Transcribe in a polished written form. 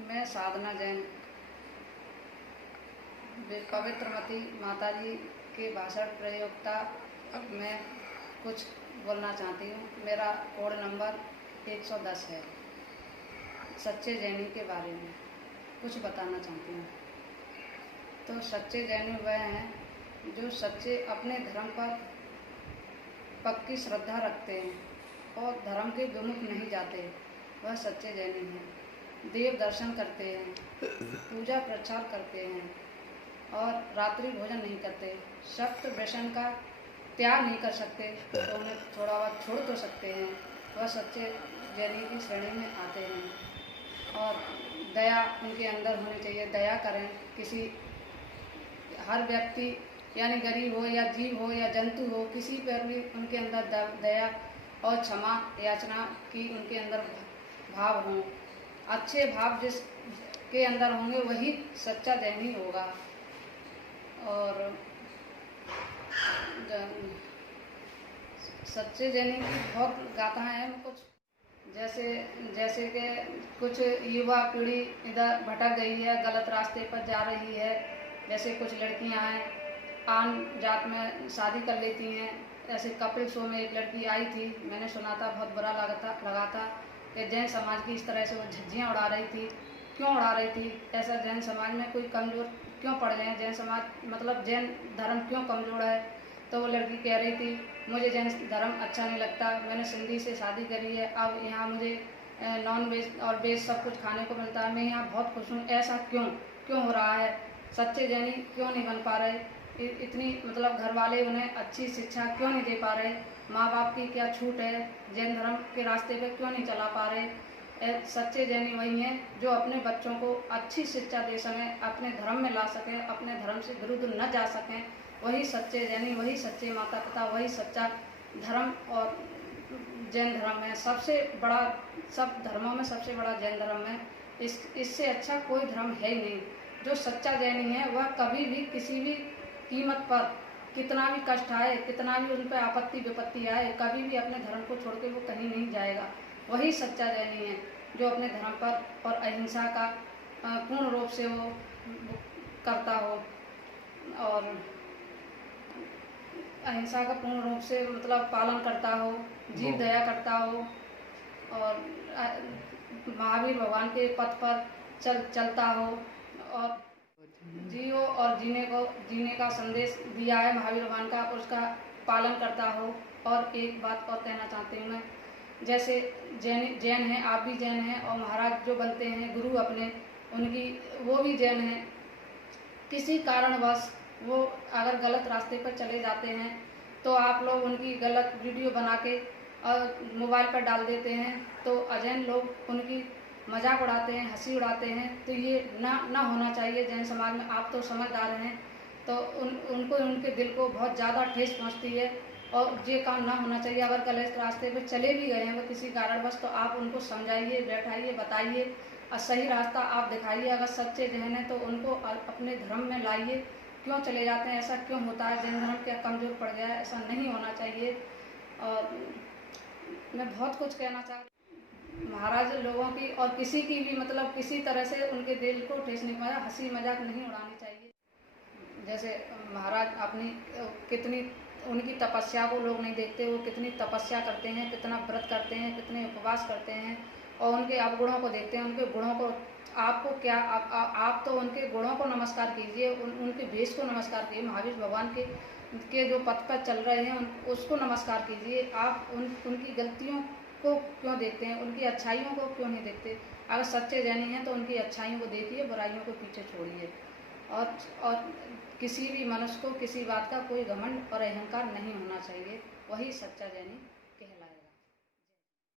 मैं साधना जैन पवित्रमती माताजी के भाषण प्रयोक्ता में कुछ बोलना चाहती हूँ। मेरा कोड नंबर 110 है। सच्चे जैनी के बारे में कुछ बताना चाहती हूँ। तो सच्चे जैनी वह हैं जो सच्चे अपने धर्म पर पक्की श्रद्धा रखते हैं और धर्म के विमुख नहीं जाते। वह सच्चे जैनी हैं। देव दर्शन करते हैं, पूजा प्रचार करते हैं और रात्रि भोजन नहीं करते। सप्त व्यसन का त्याग नहीं कर सकते तो उन्हें थोड़ा बहुत छोड़ तो सकते हैं। वह सच्चे जैनी की श्रेणी में आते हैं। और दया उनके अंदर होनी चाहिए। दया करें किसी हर व्यक्ति यानी गरीब हो या जीव हो या जंतु हो, किसी पर भी उनके अंदर दया और क्षमा याचना की उनके अंदर भाव हों। अच्छे भाव जिसके अंदर होंगे वही सच्चा जैनी होगा। और सच्चे जैनी की बहुत गाथाएं हैं। कुछ जैसे कि कुछ युवा पीढ़ी इधर भटक गई है, गलत रास्ते पर जा रही है। जैसे कुछ लड़कियां हैं आन जात में शादी कर लेती हैं। ऐसे कपिल शो में एक लड़की आई थी, मैंने सुना था, बहुत बुरा लगा था कि जैन समाज की इस तरह से वो झज्जियाँ उड़ा रही थी। क्यों उड़ा रही थी? ऐसा जैन समाज में कोई कमज़ोर क्यों पड़ गए? जैन समाज मतलब जैन धर्म क्यों कमज़ोर है? तो वो लड़की कह रही थी मुझे जैन धर्म अच्छा नहीं लगता, मैंने सिंधी से शादी करी है, अब यहाँ मुझे नॉन वेज और वेज सब कुछ खाने को मिलता है, मैं यहाँ बहुत खुश हूँ। ऐसा क्यों हो रहा है? सच्चे जैनी क्यों नहीं बन पा रहे? इतनी मतलब घर वाले उन्हें अच्छी शिक्षा क्यों नहीं दे पा रहे? माँ बाप की क्या छूट है? जैन धर्म के रास्ते पे क्यों नहीं चला पा रहे? सच्चे जैनी वही हैं जो अपने बच्चों को अच्छी शिक्षा दे सकें, अपने धर्म में ला सकें, अपने धर्म से विरुद्ध न जा सकें। वही सच्चे जैनी, वही सच्चे माता पिता, वही सच्चा धर्म। और जैन धर्म है सबसे बड़ा, सब धर्मों में सबसे बड़ा जैन धर्म है। इससे अच्छा कोई धर्म है ही नहीं। जो सच्चा जैनी है वह कभी भी किसी भी कीमत पर, कितना भी कष्ट आए, कितना भी उन पर आपत्ति विपत्ति आए, कभी भी अपने धर्म को छोड़ के वो कहीं नहीं जाएगा। वही सच्चा जैनी है जो अपने धर्म पर और अहिंसा का पूर्ण रूप से वो करता हो और अहिंसा का पूर्ण रूप से मतलब पालन करता हो, जीव दया करता हो और महावीर भगवान के पथ पर चलता हो और जियो और जीने का संदेश दिया है महावीर भगवान का, उसका पालन करता हो। और एक बात और कहना चाहती हूँ मैं, जैसे जैन हैं, आप भी जैन हैं और महाराज जो बनते हैं गुरु अपने, उनकी वो भी जैन हैं। किसी कारणवश वो अगर गलत रास्ते पर चले जाते हैं तो आप लोग उनकी गलत वीडियो बना के और मोबाइल पर डाल देते हैं, तो अजैन लोग उनकी मजाक उड़ाते हैं, हंसी उड़ाते हैं। तो ये ना होना चाहिए जैन समाज में। आप तो समझदार हैं, तो उनको उनके दिल को बहुत ज़्यादा ठेस पहुँचती है और ये काम ना होना चाहिए। अगर गलत रास्ते पे चले भी गए हैं वो किसी कारणवश, तो आप उनको समझाइए, बैठाइए, बताइए और सही रास्ता आप दिखाइए। अगर सच्चे जैन हैं तो उनको अपने धर्म में लाइए। क्यों चले जाते हैं? ऐसा क्यों होता है? जैन धर्म क्या कमज़ोर पड़ गया है? ऐसा नहीं होना चाहिए। और मैं बहुत कुछ कहना चाहती हूँ महाराज लोगों की, और किसी की भी मतलब किसी तरह से उनके दिल को ठेस नहीं पाया, हंसी मजाक नहीं उड़ानी चाहिए। जैसे महाराज अपनी कितनी उनकी तपस्या को लोग नहीं देखते, वो कितनी तपस्या करते हैं, कितना व्रत करते हैं, कितने उपवास करते हैं और उनके अवगुणों को देखते हैं, उनके गुणों को। आपको क्या आप तो उनके गुणों को नमस्कार कीजिए, उनके भेष को नमस्कार कीजिए। महावीर भगवान के जो पथ पर चल रहे हैं उसको नमस्कार कीजिए। आप उनकी गलतियों को क्यों देखते हैं? उनकी अच्छाइयों को क्यों नहीं देखते? अगर सच्चे जैनी हैं तो उनकी अच्छाइयों को देखिए, बुराइयों को पीछे छोड़िए। और किसी भी मनुष्य को किसी बात का कोई घमंड और अहंकार नहीं होना चाहिए। वही सच्चा जैनी